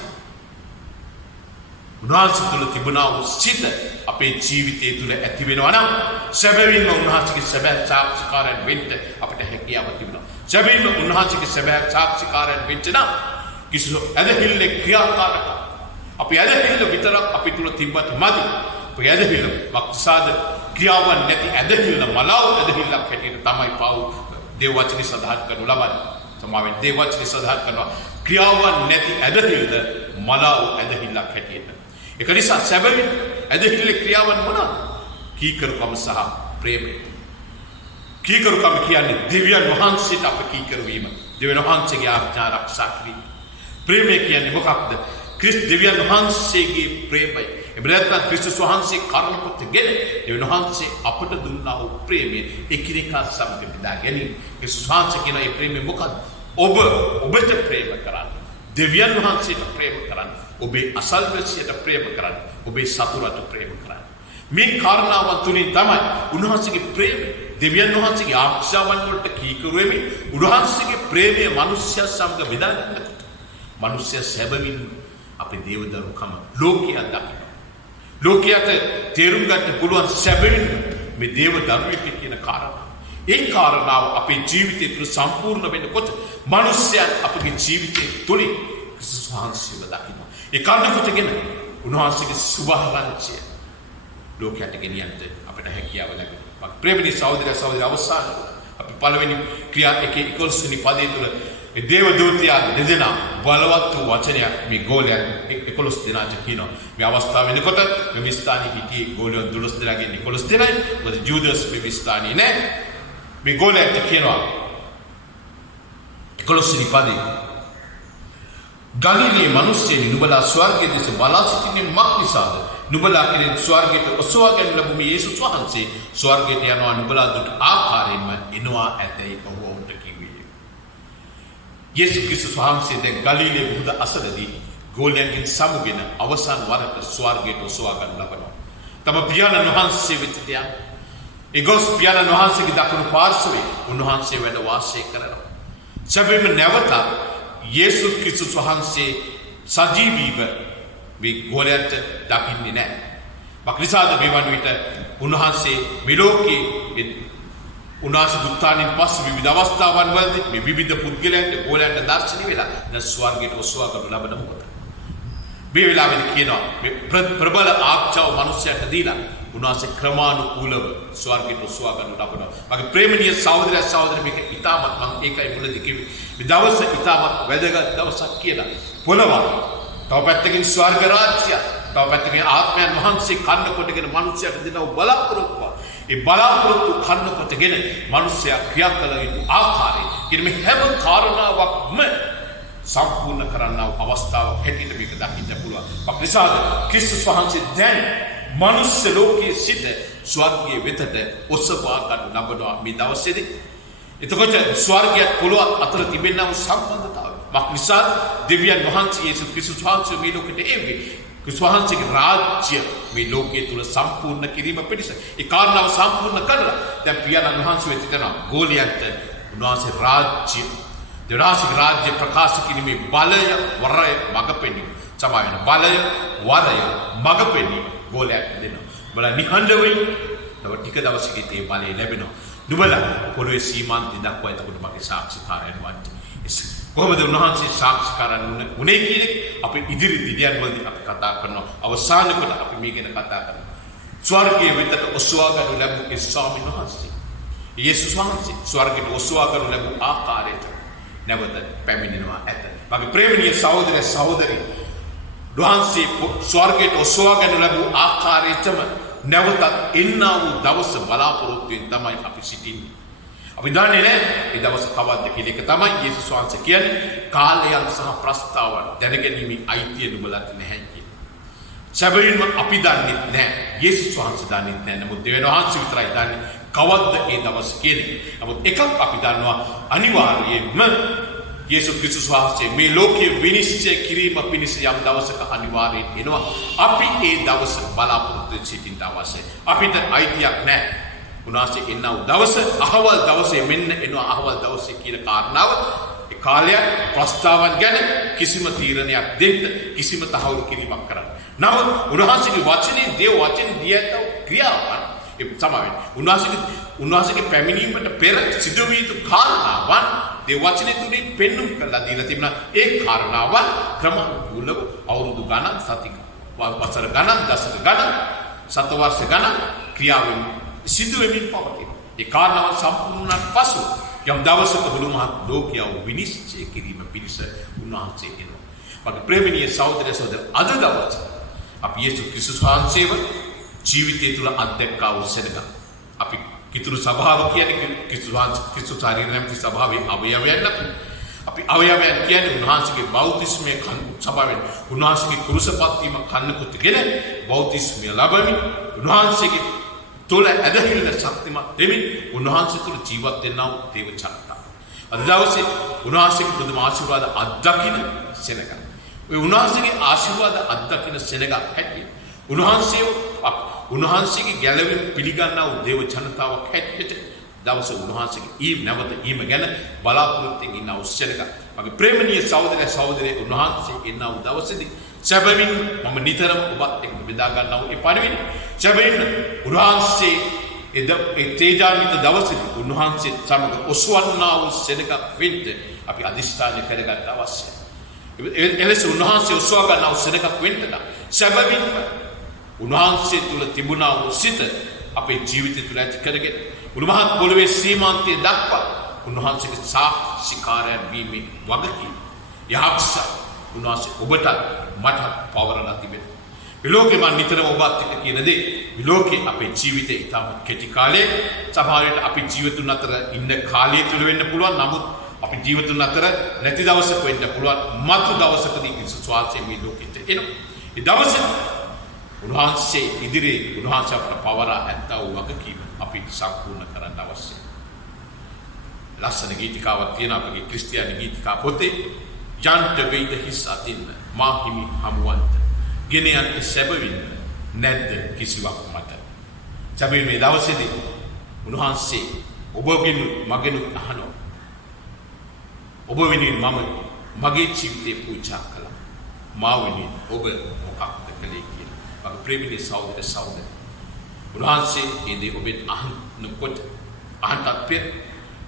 උන්වහන්සේ තුල තිබුණා වූ සිත අපේ ජීවිතය තුල ඇති වෙනවා නම් සැබවින්ම උන්වහන්සේගේ සැබෑ සාක්ෂිකාරයන් වෙන්න අපිට හැකියාව තිබෙනවා. සැබවින්ම උන්වහන්සේගේ සැබෑ සාක්ෂිකාරයන් වෙන්න නම් කිසිදු ඇදහිල්ලේ ක්‍රියාකාරක අපි ඇදහිල්ල විතරක් අපි තුල තිබ්බත් මදි. අපි ඇදහිල්ල මක්සාද ක්‍රියාවන් නැති ඇදහිල්ල මලාව ඇදහිල්ලක් හැටියට තමයි පාවු දේව වචනේ සඳහන් කරනු ලබන්නේ. සමාවෙන් දේව වචනේ සඳහන් කරනවා ක්‍රියාවන් නැති ඇදහිල්ල මලාව ඇදහිල්ලක් හැටියට. ඒක නිසා සැබවින් ඇදහිල්ලේ ක්‍රියාවන් මොනවාද? කීකරුකම සහ ප්‍රේමය. කීකරුකම කියන්නේ දෙවියන් වහන්සේට අප කීකරු වීම. දෙවියන් වහන්සේගේ ආඥා ආරක්ෂා කිරීම. ප්‍රේමය කියන්නේ මොකක්ද? දෙවියන් වහන්සේගේ ප්‍රේමය. එබැවින් ක්‍රිස්තුස් වහන්සේ කරුණ කොටගෙන දෙවියන් වහන්සේ අපට දුන්නා වූ ප්‍රේමය එකිනෙකා සමග බෙදා ගැනීම. ක්‍රිස්තුස් වහන්සේ කියන ඒ ප්‍රේමය මොකක්ද? ඔබට ප්‍රේම කරන්න. දෙවියන් වහන්සේට ප්‍රේම කරන්න. ඔබේ අසල්වැසියට ප්‍රේම කරන්න. ඔබේ සතුරට ප්‍රේම කරන්න. මේ කාරණාවන් තුලින් තමයි උන්වහන්සේගේ ප්‍රේමය දෙවියන් වහන්සේගේ ආශාවන් වලට කීකරු වෙමින් උන්වහන්සේගේ ප්‍රේමය මිනිස්යා සමග බෙදා ගන්නකොට මිනිස්යා සැබවින් අපේ දේවදරුකම ලෝකයා දකිනවා. ලෝකයට තේරුම් ගන්න පුළුවන් සැබවින් මේ දේවදරුවෙක් කියන කාරණා. ඒ කාරණාව අපේ ජීවිතය තුළ සම්පූර්ණ වෙනකොට මිනිස්යා අපගේ ජීවිතය තුළින් ක්‍රිස්තුස් වහන්සේව දකිනවා. ඒ කාරණා කොටගෙන උන්වහන්සේගේ සුභාරංචිය ලෝකයට ගෙනියන්න අපිට හැකියාව ලැබෙනවා. ප්‍රේමණීය සහෝදර සහෝදරි අවසාන අපි පළවෙනි ක්‍රියා 1:11 වෙනි පදයේ තුල මේ දේව දූතයා දෙදෙනා බලවත් වූ වචනයක් මේ ගෝලයන් 11 දෙනාට කියනවා. මේ අවස්ථාව වෙනකොට මේ ස්ථානයේ හිටියේ ගෝලයන් 12 දෙනාගෙන් 11 දෙනයි. මොකද ජූදස් මේ ස්ථානයේ නැහැ. මේ ගෝලයන්ට කියනවා 11 වෙනි පදයේ ගලිලේ මිනිස්සෙනි නුඹලා ස්වර්ගයේ දෙස බලා සිටින්නේ මක් නිසාද? නුඹලා කෙරෙන් ස්වර්ගයට ඔසවාගෙන ලැබු මේ යේසුස් වහන්සේ ස්වර්ගයට යනවා නුඹලා දුටු ආකාරයෙන්ම එනවා ඇතැයි ඔහුට කිව්වේ. යේසුස් ක්‍රිස්තුස් වහන්සේ දැන් ගලිලේ මුහුද අසලදී ගෝලයන්ගෙන් සමුගෙන අවසන් වරට ස්වර්ගයට ඔසවා ගන්න ලබනවා. තම පියාණන් වහන්සේ වෙත යන ඒ ගොස් පියාණන් වහන්සේගේ දකුණු පාර්ශවයේ උන්වහන්සේ වැඩ වාසය කරනවා. සැබවින්ම නැවත යේසුස් ක්‍රිස්තුස් වහන්සේ සජීවීව මේ ගෝලයන්ට දකින්නේ නැහැ. මක්නිසාද මේ වන විට උන්වහන්සේ මේ ලෝකේ උන්වහන්සේ දුක්ඛානින් පස්සේ විවිධ අවස්ථාවන් වලදී මේ විවිධ පුද්ගලයන්ට ගෝලයන්ට දර්ශනය වෙලා දැන් ස්වර්ගයට ඔසවා ගන්න ලබන මොහොත. මේ වෙලාවේදී කියනවා මේ ප්‍රබල ආඥාව මිනිසයාට දීලා උන්වහන්සේ ක්‍රමානුකූලව ස්වර්ගයට ඔසවා ගන්න ලබනවා. මගේ ප්‍රේමණීය සහෝදර සහෝදරි මේක ඉතාමත් මම ඒකයි මුලදී කිව්වේ. මේ දවස ඉතාමත් වැදගත් දවසක් කියලා. පොළවා තව පැත්තකින් ස්වර්ග රාජ්‍ය, තව පැත්තකින් ආත්මයන් වහන්සේ කන්න කොටගෙන මිනිසයාට දෙනව බලාපොරොත්තුව. ඒ බලාපොරොත්තු කන්න කොටගෙන මිනිසයා ක්‍රියා කළ යුතු ආකාරය. කියන මේ හැම කාරණාවක්ම සම්පූර්ණ කරන්නව අවස්ථාවක් හැටියට මේක දකින්න පුළුවන්. මක්නිසාද ක්‍රිස්තුස් වහන්සේ දැන් මනුස්ස ලෝකයේ සිට ස්වර්ගයේ වෙතට ඔසවා ගන්න ලබනවා මේ දවසේදී. එතකොට ස්වර්ගයත් පොළොවත් අතර තිබෙනා වූ සම්බන්ධතාවය. මක් නිසා දෙවියන් වහන්සේ යේසුස් ක්‍රිස්තුස් වහන්සේ මේ ලෝකෙට එන්නේ. ක්‍රිස්තුස් වහන්සේගේ රාජ්‍ය මේ ලෝකයේ තුල සම්පූර්ණ කිරීම පිණිස. ඒ කාරණාව සම්පූර්ණ කරලා දැන් පියාණන් වහන්සේ වෙත යනවා. ගෝලියන්ට උන්වහන්සේ රාජ්‍ය දෙවියන්ගේ රාජ්‍ය ප්‍රකාශ කිරීමේ බලය වරය මඟ පෙන්වීම. සමාවෙන බලය වරය මඟ පෙන්වීම ගෝලයක් දෙනවා. බලන්න නිහඬ වෙයි. තව ටික දවසකින් ඒ බලය ලැබෙනවා. නුඹලා පොළොවේ සීමාන්තය දක්වා එතකොට මගේ සාක්ෂිකාරයන් වන්නේ. කොහොමද උන්වහන්සේ සාක්ෂිකාරයන් උනේ කියන්නේ අපි ඉදිරි දිනයන් වලදී අපි කතා කරනවා. අවසාන කොට අපි මේ ගැන කතා කරනවා. ස්වර්ගයේ වෙතට ඔසවා ගනු ලැබු ඒ ස්වාමීන් වහන්සේ. යේසුස් වහන්සේ ස්වර්ගයට ඔසවා ගනු ලැබු ආකාරයට නැවත පැමිණෙනවා ඇත. මගේ ප්‍රේමණීය සහෝදර සහෝදරී වහන්සේ ස්වර්ගයට ඔසවා ගනු ලැබු ආකාරයටම නැවතත් එන්නා වූ දවස බලාපොරොත්තුවෙන් තමයි අපි සිටින්නේ. අපි දන්නේ නැහැ ඒ දවස කවද්ද කියලා. ඒක තමයි යේසුස් වහන්සේ කියන්නේ කාලයන් සහ ප්‍රස්තාවන් දැනගැනීමේ අයිතිය නුඹලට නැහැ කියලා. සැබවින්ම අපි දන්නේ නැහැ. යේසුස් වහන්සේ දන්නේ නැහැ. නමුත් දෙවියන් වහන්සේ විතරයි දන්නේ කවද්ද ඒ දවස කියන්නේ. නමුත් එකක් අපි දන්නවා අනිවාර්යයෙන්ම යේසුස් ක්‍රිස්තුස් වහන්සේ මේ ලෝකයේ විනිශ්චය කිරීම පිණිස යම් දවසක අනිවාර්යයෙන් එනවා. අපි ඒ දවස බලාපොරොත්තු සිටින්න අවශ්‍යයි. අපිට අයිතියක් නැහැ. උන්වහන්සේ එන්නව දවස අහවල් දවසේ මෙන්න එනවා අහවල් දවසේ කියන කාරණාව ඒ කාලය ප්‍රස්තාවන් ගැන කිසිම තීරණයක් දෙන්න කිසිම තහවුරු කිරීමක් කරන්න. නමුත් උන්වහන්සේගේ වචනේ දේව වචන දියත ක්‍රියාවන් ඒ සමාවෙන් උන්වහන්සේගේ පැමිණීමට පෙර සිදු විය යුතු කාරණාවන් දේව වචනේ තුලින් පෙන්눔 කරලා දීලා තිබුණා. ඒ කාරණාවන් ක්‍රමානුකූලව අවුරුදු ගණන් සති වසර ගණන් දශක ගණන් සතවර්ෂ ගණන් ක්‍රියාවෙන් සිදු වෙමින් පවතින. ඒ කාරණාව සම්පූර්ණ පසු යම් දවසක මුළු මහත් ලෝකයව විනිශ්චය කිරීම පිණිස උන්වහන්සේ එනවා. මගේ ප්‍රේමණීය සහෝදර සහෝදර අද දවසේ අපි යේසුස් ක්‍රිස්තුස් වහන්සේව ජීවිතය තුළ අත්දැක්කා වූ සෙනඟ. අපි කිතුරු සභාව කියන්නේ ක්‍රිස්තුස් ශරීරය නැමැති සභාවේ අවයවයන් අපි අවයවයන් කියන්නේ උන්වහන්සේගේ බෞතිස්මය සභාවෙන් උන්වහන්සේගේ කුරුසපත් වීම කන්නකුත්ගෙන බෞතිස්මය ලැබෙමින් උන්වහන්සේගේ තුළ ඇදහිල්ල ශක්තිමත් දෙමින් උන්වහන්සේ තුළ ජීවත් වෙනා වූ දේව චරිතය. අද දවසේ උන්වහන්සේගේ පුදුම ආශිර්වාද අත්දකින්න සෙනඟ. ඔය උන්වහන්සේගේ ආශිර්වාද අත්දකින්න සෙනඟ හැටියට උන්වහන්සේගේ ගැලවීම පිළිගන්නා වූ දේව ජනතාවක් හැටියට දවස උන්වහන්සේගේ නැවත ඊම ගැන බලාපොරොත්තුෙන් ඉන්න උත්සාහක මගේ ප්‍රේමණීය සහෝදර සහෝදරයෝ උන්වහන්සේ ඉන්න වූ දවසේදී සැබවින් මම නිතරම ඔබත් එක්ක බෙදා ගන්නා වූ ඒ පණිවිඩ සැබවින් උන්වහන්සේ ඒ තේජාන්විත දවසේදී උන්වහන්සේ සමග ඔසවන්නා වූ සෙනඟක් වෙන්න අපි අදිෂ්ඨාන කරගන්න අවශ්‍යයි. එලෙස උන්වහන්සේ ඔසවා ගන්නා වූ සෙනඟක් වෙන්න සැබවින් උන්වහන්සේ තුළ තිබුණා වූ සිත අපේ ජීවිතය තුළ ඇති කරගෙන උන්වහන්සේ පොළොවේ සීමාන්තය දක්වා උන්වහන්සේගේ සාක්ෂිකාරයන් වීමේ වගකීම යහක්ෂ උන්වහන්සේ ඔබට මට පවරලා තිබෙනවා. මේ ලෝකේ මම නිතරම ඔබත් එක්ක කියන දේ මේ ලෝකේ අපේ ජීවිතේ ඉතාම කෙටි කාලේ සමහරවිට අපි ජීවිතුන් අතර ඉන්න කාලය තුළ වෙන්න පුළුවන්. නමුත් අපි ජීවිතුන් අතර නැති දවසක වෙන්න පුළුවන්. මතු දවසකදී ක්‍රිස්තුස් වහන්සේ මේ ලෝකෙට එනවා. ඒ දවසේ උන්වහන්සේ ඉදිරියේ උන්වහන්සේ අපට පවරා ඇත්තා වූ වගකීම අපි සම්පූර්ණ කරන්න අවශ්‍යයි. ලස්සන ගීතිකාවක් තියෙන අපගේ ක්‍රිස්තියානි ගීතිකා පොතේ යන්ට වේද හිස් අතින්න මා හිමි හමුවන්ත ගෙන යන්න සැබවින් නැද්ද කිසිවක් මට. සැබවින් මේ දවසේදී උන්වහන්සේ ඔබගෙන් මගෙන් අහනවා. ඔබ වෙනුවෙන් මම මගේ ජීවිතේ පූජා කළා. මා වෙනුවෙන් ඔබ මොකක්ද කළේ කියලා. මගේ ප්‍රේමී සහෝදර සහෝදරි උන්වහන්සේ ඒ දේ ඔබෙන් අහනකොට අහන්නත් පෙර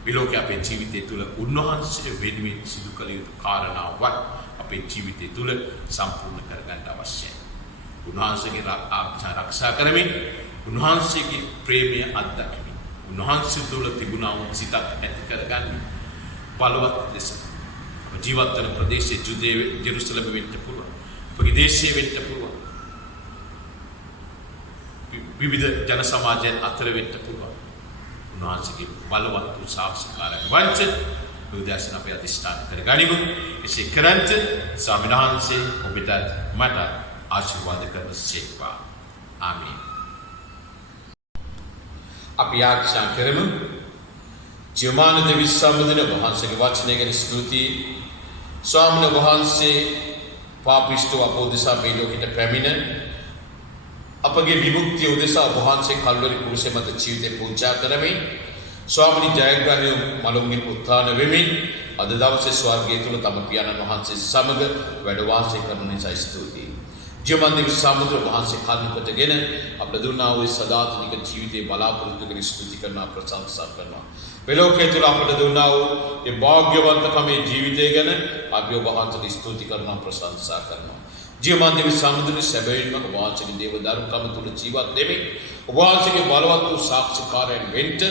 විලෝකයේ අපේ ජීවිතය තුළ උන්වහන්සේ වෙනුවෙන් සිදු කළ යුතු කාරණාවක් අපේ ජීවිතය තුළ සම්පූර්ණ කරගන්න අවශ්‍යයි. උන්වහන්සේගේ ආරක්ෂා කරමින් උන්වහන්සේගේ ප්‍රේමය අත්දැකීම උන්වහන්සේ තුළ තිබුණා වූ සිතක් ඇති කරගන්න බලවත් ලෙස ජීවත් වන ප්‍රදේශයේ ජුදේ ජෙරුසලම වෙන්න පුළුවන්. අපගේ දේශයේ වෙන්න පුළුවන්. විවිධ ජන සමාජයන් අතර වෙන්න පුළුවන්. උන්වහන්සේගේ බලවත් වූ සාක්ෂිකාරයන් වන්ච උදෑසන අපේ අධිෂ්ඨාන කරගනිමු. එසේ කරන්ත ස්වාමීන් වහන්සේ ඔබට මට ආශිර්වාද කරනසේක්වා. ආමේන්. අපි ආශා කරමු ජීවමාන දෙවි සම්බුදුන වහන්සේගේ වචනය ගැන ස්තුතියි. ස්වාමීන් වහන්සේ පාපිෂ්ඨ අපෝදසා මේ ලෝකෙට පැමිණ අපගේ විමුක්තිය උදෙසා වහන්සේ කල්වරි කුරුසේ මත ජීවිතේ පූජා කරමින් ස්වාමීන් ජයග්‍රහණය මලුන්ගේ උත්ථාන වෙමින් අද දවසේ ස්වර්ගයේ තුල තම පියාණන් වහන්සේ සමග වැඩ වාසය කරන නිසා ස්තුතියි. ජීවමාන දෙවි සම්බුදුන වහන්සේ කල්පිතගෙන අපට දුන්නා වූ සදාතනික ජීවිතේ බලාපොරොත්තු කරගෙන ස්තුති කරනවා ප්‍රශංසා කරනවා. වෙලෝකේ තුල අපට දුන්නා වූ ඒ වාග්යවන්තකමේ ජීවිතය ගැන අපි ඔබ වහන්සේට ස්තුති කරනවා ප්‍රශංසා කරනවා. ජීවමාන දෙවි සම්බුදුනේ සැබවින්ම ඔබ වහන්සේගේ දේව දරුකම තුල ජීවත් වෙමින් ඔබ වහන්සේගේ බලවත් වූ සාක්ෂිකාරයන් වෙන්න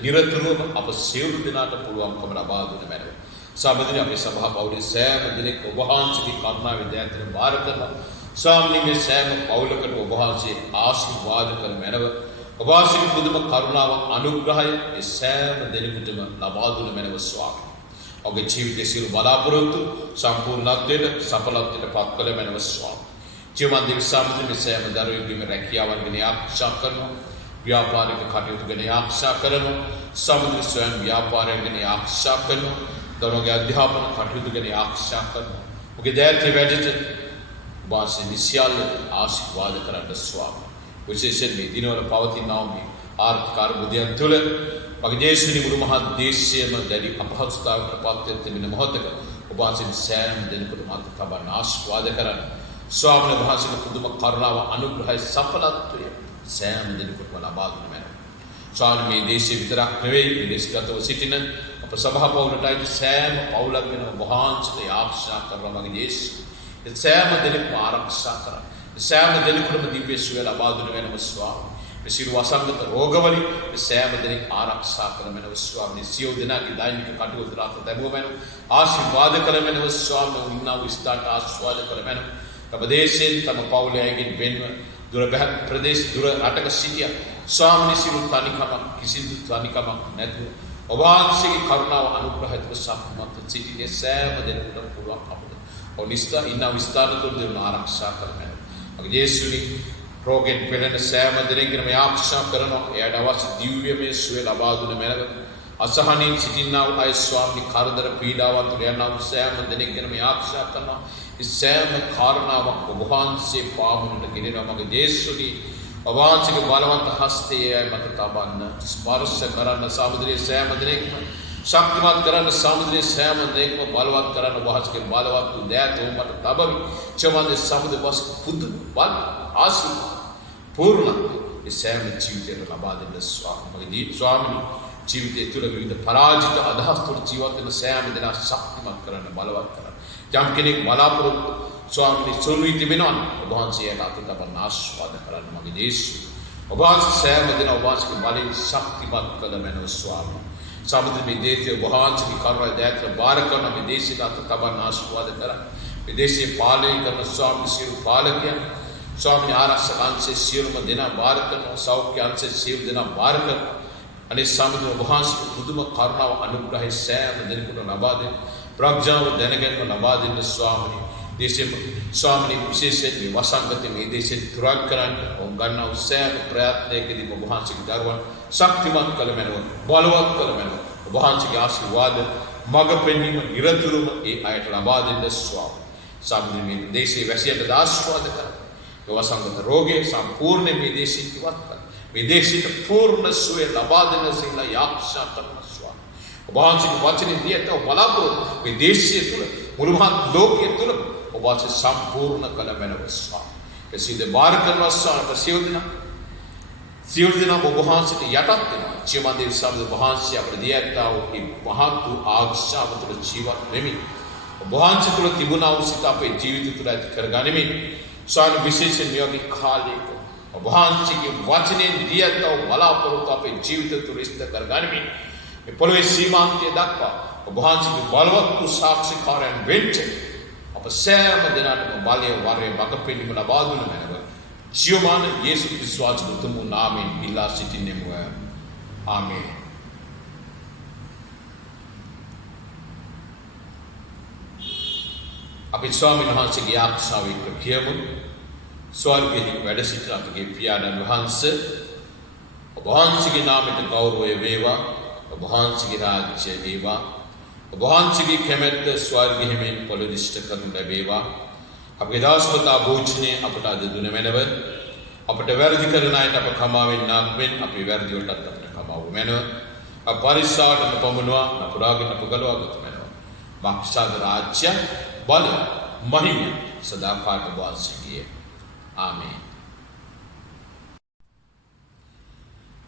නිරතුරුවම අප සියලු දෙනාට පුළුවන්කම ලබා දුන මැනව. සම්බුදුනේ අපේ සභා පවුලේ සෑම දෙනෙක් ඔබ වහන්සේගේ කරුණාවෙන් දයාවෙන් බාර කරනවා. ස්වාමීන් මේ සෑම පවුලකට ඔබ වහන්සේ ආශිර්වාද කර මැනව. ඔබ වහන්සේගේ පුදුම කරුණාව අනුග්‍රහය ඒ සෑම දෙනෙකුටම ලබා දුන මැනව ස්වාමී. ඔබගේ ජීවිතයේ සියලු බලාපොරොත්තු සම්පූර්ණත්වයට සඵලත්වයට පත් කළ මැනව ස්වාමී. ජීවමාන දෙවි සම්බුදුනේ මේ සෑම දරුවෙකුගේම රැකියාවන් ගැන ආරක්ෂා කරනවා. ව්‍යාපාරික කටයුතු ගැන ආරක්ෂා කරනවා. සම්බුදුනේ ස්වයං ව්‍යාපාරයෙන් ගැන ආරක්ෂා කරනවා. දරුවගේ අධ්‍යාපන කටයුතු ගැන ආරක්ෂා කරනවා. ඔබගේ දෑතේ වැඩිට වාසය නිසියල්ල ආශිර්වාද කරන්න ස්වාමී. විශේෂයෙන් මේ දිනවල පවතිනා මේ ආර්ථික අර්බුදයන් තුළ මගේ දේශනි මුළු මහත් දේශයම දැඩි අපහසුතාවකට පත් වෙන තිබෙන මොහොතක ඔබ වහන්සේ සෑම දෙනෙකුට මත තබන ආශිර්වාද කරන්න. ස්වාමීන් වහන්සේගේ පුදුම කරුණාව අනුග්‍රහය සඵලත්වය සෑම දෙනෙකුටම ලබා දුන මැනව. ස්වාමීන් මේ දේශය විතරක් නෙවෙයි විදේශගතව සිටින අප සභා පවුලටයි සෑම පවුලක් වෙන ඔබ වහන්සේට ආශිර්වාද කරනවා මගේ දේශය. ඒ සෑම දෙනෙක්ම ආරක්ෂා කරන්න. සෑම දෙනෙකුටම දිව්‍ය සුවය ලබා දුන වෙනම ස්වාමී. මේ සියලු අසංගත රෝගවලින් සෑම දෙනෙක් ආරක්ෂා කරන වෙනම ස්වාමී. සියලු දෙනාගේ දෛනික කටයුතු රාත දැමුව වෙනම ආශිර්වාද කරන වෙනම ස්වාමී. උන්නා වූ ස්ථානට ආශිර්වාද කරන වෙනම තම දේශයෙන් තම පවුලයෙන් වෙන්ව දුර බැහැ ප්‍රදේශ දුර රටක සිටිය ස්වාමී සියලු තනිකමක් කිසිදු තනිකමක් නැතුව ඔබ වහන්සේගේ කරුණාව අනුග්‍රහයත් සම්මත සිටින සෑම දෙනෙකුට පුළුවන් අපට ඔනිස්තා ඉන්නා විස්තාර තුළ දෙන ආරක්ෂා කරන්න. මගේ යේසුනි රෝගෙන් පෙළෙන සෑම දෙනෙක්ගේම ආරක්ෂා කරනවා. එයාට අවශ්‍ය දිව්‍යමය සුවය ලබා දුන මැනව. අසහනින් සිටිනා වූ අය ස්වාමී කරදර පීඩාවන් තුළ යනා වූ සෑම දෙනෙක්ගේම ආරක්ෂා කරනවා. ඒ සෑම කාරණාවක් ඔබ වහන්සේ පාමුණට ගෙනෙනවා. මගේ යේසුනි ඔබ වහන්සේගේ බලවන්ත හස්තයේ මත තබන්න ස්පර්ශ කරන්න සමුද්‍රයේ සෑම දෙනෙක්ම ශක්තිමත් කරන්න සමුද්‍රයේ සෑම දෙයක්ම බලවත් කරන්න වහන්සේගේ බලවත් වූ දෑත උඹට තබවි. චමන්දේ සමුද්‍ර වස් පුදු බල ආශිර්වාද පූර්ණ ඒ සෑම ජීවිතයට ලබා දෙන්න ස්වාමී. ස්වාමීනි ජීවිතය තුළ විවිධ පරාජිත අදහස් තුළ ජීවත් වෙන සෑම දෙනා ශක්තිමත් කරන්න බලවත් කරන්න. යම් කෙනෙක් බලාපොරොත්තු ස්වාමීනි සොල්වී තිබෙනවා ඔබ වහන්සේට අත තබන්න ආශිර්වාද කරන්න මගේ දේශය. ඔබ වහන්සේ සෑම දෙනා ඔබ වහන්සේගේ බලයෙන් ශක්තිමත් කළ මැනව ස්වාමී. සමුද්‍ර මේ දේශයේ වහන්සේගේ කරුණාව දයාව බාර කරන මේ දේශයට අත තබන්න ආශිර්වාද කරා. මේ දේශයේ පාලනය කරන ස්වාමී සියලු පාලකයන් ස්වාමීන් ආරක්ෂක අංශයේ සියලුම දෙනා බාර කරන සෞඛ්‍ය අංශයේ සියලු දෙනා බාර කරන අනේ සමුද්‍ර වහන්සේ පුදුම කරුණාව අනුග්‍රහය සෑම දෙනෙකුට ලබා දෙන්න. ප්‍රඥාව දැනගැනීම ලබා දෙන්න ස්වාමීන්. දේශයේ ස්වාමීන් විශේෂයෙන් මේ වසංගත මේ දේශේ තුරක් කරන්න ඔවුන් ගන්නා සෑම ප්‍රයත්නයකදී ඔබ වහන්සේගේ දරුවන් ශක්තිමත් කළ මැනව බලවත් කළ මැනව ඔබ වහන්සේගේ ආශිර්වාද මඟ පෙන්වීම නිරතුරුවම ඒ අයට ලබා දෙන්න ස්වාමී. සම්මුතිය මේ දේශයේ වැසියන්ට ආශිර්වාද කරන්න. ඒ වසංගත රෝගය සම්පූර්ණ මේ දේශයෙන් ඉවත් කරන්න. මේ දේශයට පූර්ණ සුවය ලබා දෙන්න සියලා යාක්ෂා කරන ස්වාමී. ඔබ වහන්සේගේ වචනේ දියට බලාපොරොත්තු මේ දේශය තුළ මුළු මහත් ලෝකයේ තුළ ඔබ වහන්සේ සම්පූර්ණ කළ මැනව ස්වාමී. ඒ සියලු බාර කරනවා ස්වාමී. සියලු දෙනා ඔබ වහන්සේට යටත් වෙනවා. ජීවමාන දෙවි සම්බුදු වහන්සේ අපට දී ඇත්තා වූ මේ මහත් වූ ආශාව තුළ ජීවත් වෙමින් ඔබ වහන්සේ තුළ තිබුණා වූ සිත අපේ ජීවිත තුළ ඇති කරගනිමින් ස්වාමී විශේෂයෙන් මේ වගේ කාලයක ඔබ වහන්සේගේ වචනෙන් දී ඇත්තා වූ බලාපොරොත්තු අපේ ජීවිත තුළ ඉෂ්ට කරගනිමින් මේ පොළොවේ සීමාන්තය දක්වා ඔබ වහන්සේගේ බලවත් වූ සාක්ෂිකාරයන් වෙන්න අප සෑම දෙනාටම බලය වරය මඟ පෙන්වීම ලබා දුන මැනව ජීවමාන යේසු ක්‍රිස්තුස් උතුම් නාමයෙන් ඉල්ලා සිටින්නෙමු. ආමේන්. අපි ස්වාමීන් වහන්සේගේ ආශාවෙන් කියමු. ස්වර්ගයේ වැඩ සිටින අපගේ පියාණන් වහන්සේ ඔබ වහන්සේගේ නාමයට ගෞරවය වේවා. ඔබ වහන්සේගේ රාජ්‍ය වේවා. ඔබ වහන්සේගේ කැමැත්ත ස්වර්ගයෙහිම පොළොදිෂ්ඨ කරනු ලැබේවා. අපගේ දාසවතා භෝජනයේ අපට අද දුන මැනව අපට වැරදි කරන අයට අප කමාවෙන් නාක්වෙන් අපේ වැරදි වලටත් අපට කමාව මැනව අපරිස්සාවට පමුණවා නපුරාගෙන අපගලවා ගත මැනව මක්ෂාද රාජ්‍ය බල මහිම සදාකාලට වාසීය. ආමේන්.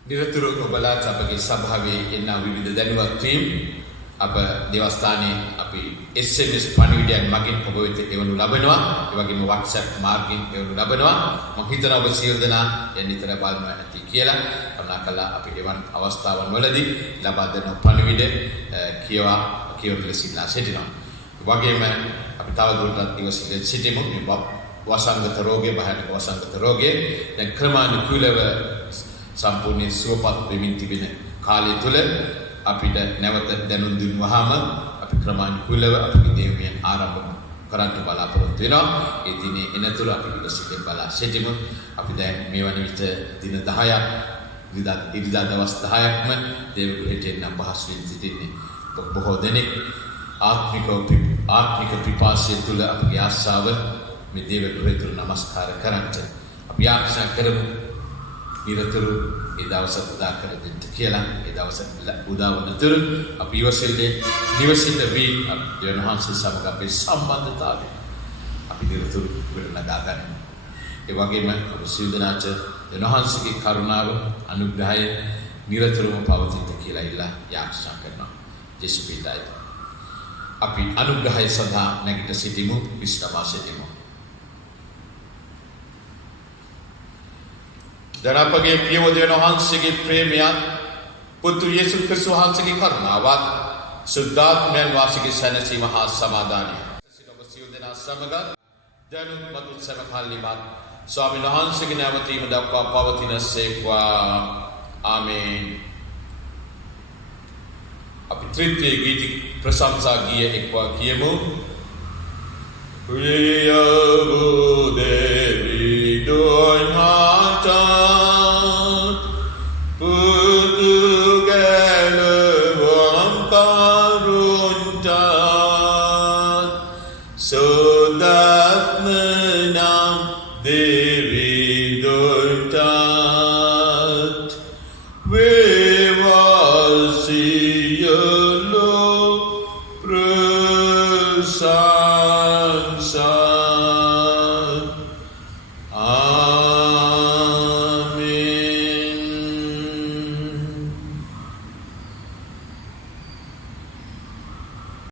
නිරතුරුව ඔබලාට අපගේ සභාවේ එන විවිධ දැනුවත් වීම් අප දේවස්ථානයේ අපි SMS පණිවිඩයන් මගින් ඔබ වෙත එවනු ලබනවා. ඒ වගේම WhatsApp මාර්ගයෙන් එවනු ලබනවා. මම හිතනවා ඔබ සියලු දෙනා දැන් නිතර බලනවා ඇති කියලා. කරුණාකරලා අපි එවන් අවස්ථාවන් වලදී ලබා දෙන පණිවිඩ කියවන ලෙස ඉල්ලා සිටිනවා. ඒ වගේම අපි තවදුරටත් ඉවසිල්ල සිටිමු. මේ වසංගත රෝගයේ භයානක වසංගත රෝගයේ දැන් ක්‍රමානුකූලව සම්පූර්ණ සුවපත් වෙමින් තිබෙන කාලය තුල අපිට නැවත දැනුම් දුන්නාම අපි ක්‍රමානුකූලව අපේ දේවියන් ආරම්භ කරන්න බලාපොරොත්තු වෙනවා. ඒ දිනේ එනතුරු අපි ඉවසිල්ලෙන් බලා සිටිමු. අපි දැන් මේ වන විට දින 10ක් ඉරිදා දවස් 10ක්ම දේවගෘහයට එන්න පහසු වෙමින් සිටින්නේ. බොහෝ දෙනෙක් ආත්මික පිපාසය තුල අපගේ ආශාව මේ දේවගෘහය තුල නමස්කාර කරන්ට අපි ආශා කරමු. නිරතුරු ඒ දවස උදා කර දෙන්න කියලා. ඒ දවස උදා වනතුරු අපි නිවසිල්ල වී දෙවනහන්සේ සමග අපේ සම්බන්ධතාවය අපි නිරතුරු ගොඩනගා ගනිමු. ඒ වගේම ඔබ සියලු දෙනාට දෙවනහන්සේගේ කරුණාව අනුග්‍රහය නිරතුරුවම පවතින්න කියලා ඉල්ලා යාචනා කරනවා. ජේසු පිටයි. අපි අනුග්‍රහය සඳහා නැගිට සිටිමු. විශ්‍රමා සිටිමු. දැන් අපගේ පියව දෙවියන් වහන්සේගේ ප්‍රේමයත් පුතු යේසුස් ක්‍රිස්තුස් වහන්සේගේ කරුණාවත් සුද්ධාත්මයන් වාසයේ සැනසීම හා සමාදානය සිට ඔබ සියලු දෙනා සමග දැනුත් මතුත් සමකාලීමත් ස්වාමීන් වහන්සේගේ නැවතීම දක්වා පවතින සේක්වා. ආමේන්. අපි ත්‍රිත්වයේ ගීති ප්‍රශංසා ගීය එක්වා කියමු. Priyabu Devi Doi Mata Putu Galavam Karunta Sodatmanam Devi